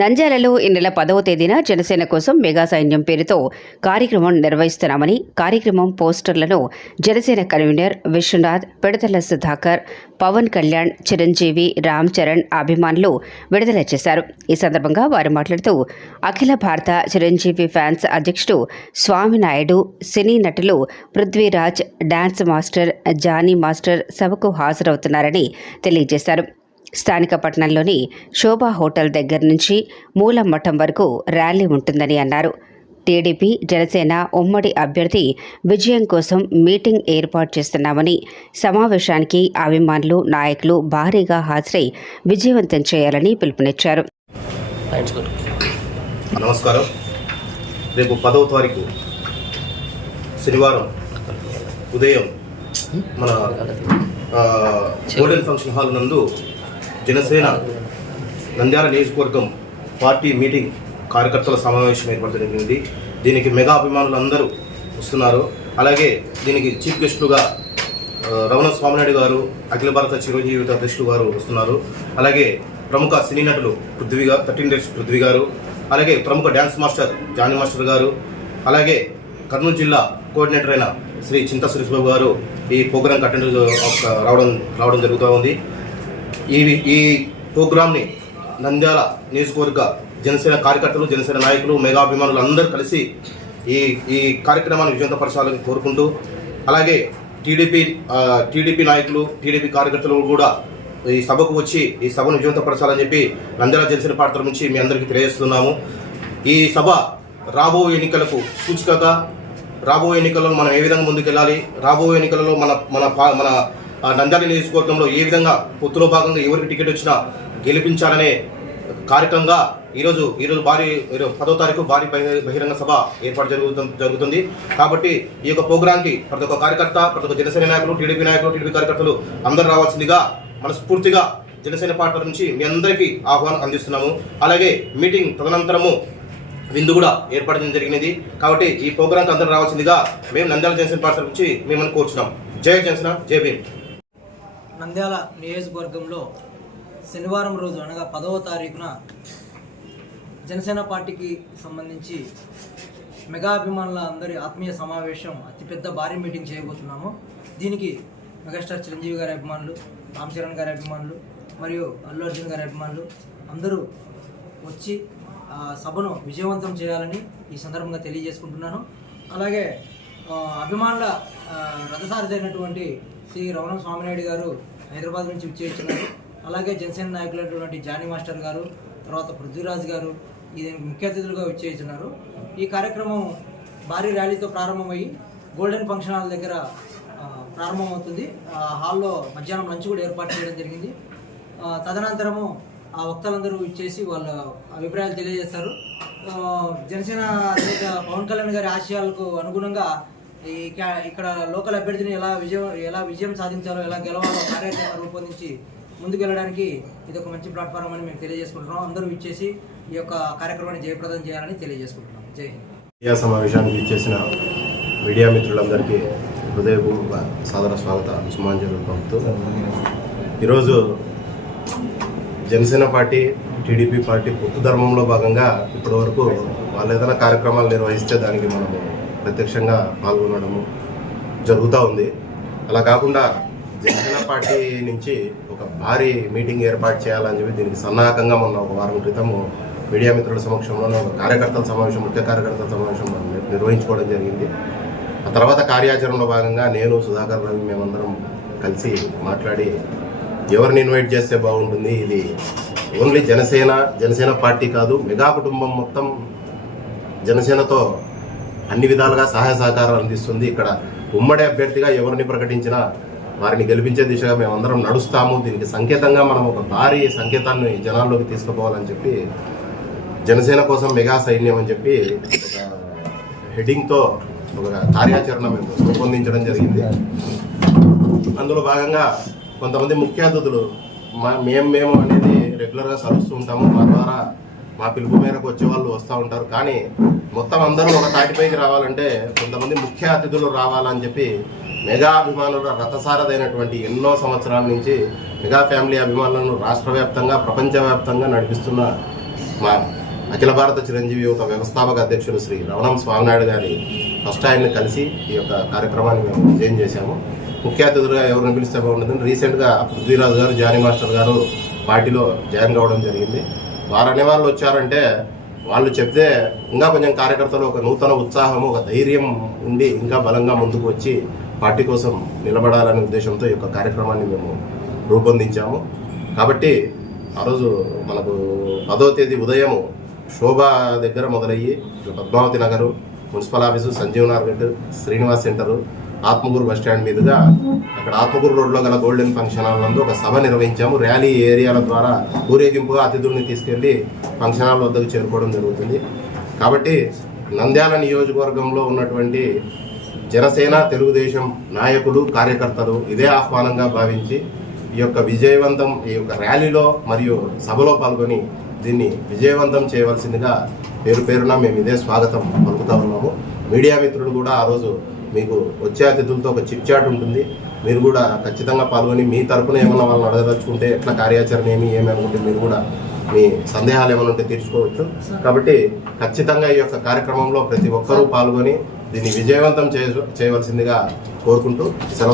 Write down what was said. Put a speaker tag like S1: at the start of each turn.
S1: నంద్యాలలో ఈ నెల పదవ తేదీన జనసేన కోసం మెగా సైన్యం పేరుతో కార్యక్రమం నిర్వహిస్తున్నామని కార్యక్రమం పోస్టర్లను జనసేన కన్వీనర్ విశ్వనాథ్ పిడతల సుధాకర్ పవన్ కళ్యాణ్ చిరంజీవి రామ్ చరణ్ అభిమానులు విడుదల చేశారు. ఈ సందర్భంగా వారు మాట్లాడుతూ అఖిల భారత చిరంజీవి ఫ్యాన్స్ అధ్యక్షుడు స్వామినాయుడు సినీ నటులు Prithviraj dance master Jani master సభకు హాజరవుతున్నారని తెలియజేశారు. స్థానిక పట్టణంలోని శోభా హోటల్ దగ్గర నుంచి మూలం మఠం వరకు ర్యాలీ ఉంటుందని అన్నారు. టీడీపీ జనసేన ఉమ్మడి అభ్యర్థి విజయం కోసం మీటింగ్ ఏర్పాటు చేస్తున్నామని సమావేశానికి అభిమానులు నాయకులు భారీగా హాజరై విజయవంతం చేయాలని పిలుపునిచ్చారు.
S2: నమస్కారం. రేపు పదవ తారీఖు శనివారం ఉదయం మన గోల్డెన్ ఫంక్షన్ హాల్ నందు జనసేన నంద్యాల నియోజకవర్గం పార్టీ మీటింగ్ కార్యకర్తల సమావేశం ఏర్పాటు జరిగింది. దీనికి మెగా అభిమానులు అందరూ వస్తున్నారు. అలాగే దీనికి చీఫ్ గెస్టులుగా రమణ స్వామినాయుడు గారు అఖిల భారత చిరంజీవి అధ్యక్షులు గారు వస్తున్నారు. అలాగే ప్రముఖ సినీ నటులు పృథ్వీ గారు థర్టీన్ డేస్ పృథ్వీ గారు అలాగే ప్రముఖ డ్యాన్స్ మాస్టర్ జానీ మాస్టర్ గారు అలాగే కర్నూలు జిల్లా కోఆర్డినేటర్ అయిన శ్రీ చింత సురేష్ బాబు గారు ఈ ప్రోగ్రాంకి అటెండ్ రావడం రావడం జరుగుతూ ఉంది. ఈ ఈ ప్రోగ్రామ్ని నంద్యాల నియోజకవర్గ జనసేన కార్యకర్తలు జనసేన నాయకులు మెగాభిమానులు అందరూ కలిసి ఈ ఈ కార్యక్రమాన్ని విజయవంతపరచాలని కోరుకుంటూ అలాగే టీడీపీ టీడీపీ నాయకులు టీడీపీ కార్యకర్తలు కూడా ఈ సభకు వచ్చి ఈ సభను విజయవంతపరచాలని చెప్పి నంద్యాల జనసేన పార్టీ నుంచి మీ అందరికీ తెలియజేస్తున్నాము. ఈ సభ రాబో ఎన్నికలకు సూచికగా రాబోయే ఎన్నికల్లో మనం ఏ విధంగా ముందుకెళ్ళాలి రాబోయే ఎన్నికలలో మన మన పా- మన నంద్యాల నియోజకవర్గంలో ఏ విధంగా పొత్తులో భాగంగా ఎవరికి టికెట్ వచ్చినా గెలిపించాలనే కార్యక్రమంగా ఈరోజు ఈరోజు భారీ పదో తారీఖు భారీ బహిరంగ సభ ఏర్పాటు జరుగుతు జరుగుతుంది. కాబట్టి ఈ యొక్క ప్రోగ్రాంకి ప్రతి ఒక్క కార్యకర్త ప్రతి ఒక్క జనసేన నాయకులు టీడీపీ నాయకులు టీడీపీ కార్యకర్తలు అందరూ రావాల్సిందిగా మనస్ఫూర్తిగా జనసేన పార్టీ నుంచి మీ అందరికీ ఆహ్వానం అందిస్తున్నాము. అలాగే మీటింగ్ తదనంతరము విందు కూడా ఏర్పాటు చేయడం జరిగినది. కాబట్టి ఈ ప్రోగ్రాంకి అందరూ రావాల్సిందిగా మేము నంద్యాల జనసేన పార్టీ నుంచి మిమ్మల్ని కోరుచున్నాం. జై జనసేన జై భీమ్.
S3: నంద్యాల నియోజకవర్గంలో శనివారం రోజు అనగా పదవ తారీఖున జనసేన పార్టీకి సంబంధించి మెగా అభిమానుల అందరి ఆత్మీయ సమావేశం అతిపెద్ద భారీ మీటింగ్ చేయబోతున్నాము. దీనికి మెగాస్టార్ చిరంజీవి గారి అభిమానులు రామ్ చరణ్ గారి అభిమానులు మరియు అల్లు అర్జున్ గారి అభిమానులు అందరూ వచ్చి సభను విజయవంతం చేయాలని ఈ సందర్భంగా తెలియజేసుకుంటున్నాను. అలాగే అభిమానుల ఆ, శ్రీ రమణ స్వామినాయుడు గారు హైదరాబాద్ నుంచి విచ్చేస్తున్నారు అలాగే జనసేన నాయకులైనటువంటి జానీ మాస్టర్ గారు తర్వాత పృథ్వీరాజ్ గారు దీనికి ముఖ్య అతిథులుగా విచ్చేస్తున్నారు ఈ కార్యక్రమం భారీ ర్యాలీతో ప్రారంభమయ్యి గోల్డెన్ ఫంక్షన్ హాల్ దగ్గర ప్రారంభమవుతుంది. ఆ హాల్లో మధ్యాహ్నం లంచ్ కూడా ఏర్పాటు చేయడం జరిగింది. తదనంతరము ఆ వక్తలందరూ ఇచ్చేసి వాళ్ళ అభిప్రాయాలు తెలియజేస్తారు. జనసేన పవన్ కళ్యాణ్ గారి ఆశయాలకు అనుగుణంగా ఇక్కడ లోకల్ అభ్యర్థిని ఎలా విజయం ఎలా విజయం సాధించాలో ఎలా గెలవాలో కార్యాచరణ రూపొందించి ముందుకెళ్ళడానికి ఇది ఒక మంచి ప్లాట్ఫామ్ అని మేము తెలియజేసుకుంటున్నాం. అందరూ ఇచ్చేసి ఈ యొక్క కార్యక్రమాన్ని జయప్రదం చేయాలని తెలియజేసుకుంటున్నాం. జై హింద్.
S2: మీడియా సమావేశానికి ఇచ్చేసిన మీడియా మిత్రులందరికీ హృదయపూర్వక సాదర స్వాగత సుమాంజలు పంపుతూ ఈరోజు జనసేన పార్టీ టీడీపీ పార్టీ పొత్తు ధర్మంలో భాగంగా ఇప్పటి వరకు వాళ్ళు ఏదైనా కార్యక్రమాలు నిర్వహిస్తే దానికి మనము ప్రత్యక్షంగా పాల్గొనడము జరుగుతూ ఉంది. అలా కాకుండా జనసేన పార్టీ నుంచి ఒక భారీ మీటింగ్ ఏర్పాటు చేయాలని చెప్పి దీనికి సన్నాహకంగా మొన్న ఒక వారం క్రితము మీడియా మిత్రుల సమక్షంలోనే ఒక కార్యకర్తల సమావేశం ముఖ్య కార్యకర్తల సమావేశం మనం నిర్వహించుకోవడం జరిగింది. ఆ తర్వాత కార్యాచరణలో భాగంగా నేను సుధాకర్ రవి మేమందరం కలిసి మాట్లాడి ఎవరిని ఇన్వైట్ చేస్తే బాగుంటుంది? ఇది ఓన్లీ జనసేన జనసేన పార్టీ కాదు మెగా కుటుంబం మొత్తం జనసేనతో అన్ని విధాలుగా సహాయ సహకారాలు అందిస్తుంది. ఇక్కడ ఉమ్మడి అభ్యర్థిగా ఎవరిని ప్రకటించినా వారిని గెలిపించే దిశగా మేమందరం నడుస్తాము. దీనికి సంకేతంగా మనం ఒక భారీ సంకేతాన్ని జనాల్లోకి తీసుకుపోవాలని చెప్పి జనసేన కోసం మెగా సైన్యం అని చెప్పి ఒక హెడ్డింగ్తో ఒక కార్యాచరణ మేము రూపొందించడం జరిగింది. అందులో భాగంగా కొంతమంది ముఖ్య అతిథులు మా మేము మేము అనేది రెగ్యులర్గా కలుస్తూ ఉంటాము. మా ద్వారా మా పిలుపు మేరకు వచ్చే వాళ్ళు వస్తూ ఉంటారు. కానీ మొత్తం అందరూ ఒక తాటిపైకి రావాలంటే కొంతమంది ముఖ్య అతిథులు రావాలని చెప్పి మెగా అభిమానుల రథసారదైనటువంటి ఎన్నో సంవత్సరాల నుంచి మెగా ఫ్యామిలీ అభిమానులను రాష్ట్ర వ్యాప్తంగా ప్రపంచవ్యాప్తంగా నడిపిస్తున్న మా అఖిల భారత చిరంజీవి యువత వ్యవస్థాపక అధ్యక్షులు శ్రీ రవణం స్వామినాయుడు గారి ఫస్ట్ ఆయన్ని కలిసి ఈ యొక్క కార్యక్రమాన్ని మేము విజయం చేశాము. ముఖ్య అతిథులుగా ఎవరిని పిలిస్తే బాగుంటుందని రీసెంట్గా పృథ్వీరాజు గారు జానీ మాస్టర్ గారు పార్టీలో జాయిన్ కావడం జరిగింది. వారనే వాళ్ళు వచ్చారంటే వాళ్ళు చెప్తే ఇంకా కొంచెం కార్యకర్తలు ఒక నూతన ఉత్సాహము ఒక ధైర్యం ఉండి ఇంకా బలంగా ముందుకు వచ్చి పార్టీ కోసం నిలబడాలనే ఉద్దేశంతో ఈ యొక్క కార్యక్రమాన్ని మేము రూపొందించాము. కాబట్టి ఆ రోజు మనకు పదో తేదీ ఉదయం శోభ దగ్గర మొదలయ్యి Padmavathi Nagar municipal office Sanjeev market Srinivas centre Atmakur bus stand మీదుగా అక్కడ ఆత్మకూరు రోడ్లో గల గోల్డెన్ ఫంక్షన్ హాల్ నందు ఒక సభ నిర్వహించాము. ర్యాలీ ఏరియాల ద్వారా ఊరేగింపుగా అతిథుల్ని తీసుకెళ్ళి ఫంక్షన్ హాల్ వద్దకు చేరుకోవడం జరుగుతుంది. కాబట్టి నంద్యాల నియోజకవర్గంలో ఉన్నటువంటి జనసేన తెలుగుదేశం నాయకులు కార్యకర్తలు ఇదే ఆహ్వానంగా భావించి ఈ యొక్క విజయవంతం ఈ యొక్క ర్యాలీలో మరియు సభలో పాల్గొని దీన్ని విజయవంతం చేయవలసిందిగా పేరు పేరున మేము ఇదే స్వాగతం పలుకుతా ఉన్నాము. మీడియా మిత్రులు కూడా ఆ రోజు మీకు వచ్చే అతిథులతో ఒక చిట్ చాట్ ఉంటుంది. మీరు కూడా ఖచ్చితంగా పాల్గొని మీ తరపున ఏమన్నా వాళ్ళని అడగదలుచుకుంటే ఎట్లా కార్యాచరణ ఏమి ఏమి అనుకుంటే మీరు కూడా మీ సందేహాలు ఏమైనా ఉంటే తీర్చుకోవచ్చు. కాబట్టి ఖచ్చితంగా ఈ యొక్క కార్యక్రమంలో ప్రతి ఒక్కరూ పాల్గొని దీన్ని విజయవంతం చేయ చేయవలసిందిగా కోరుకుంటూ సెలవు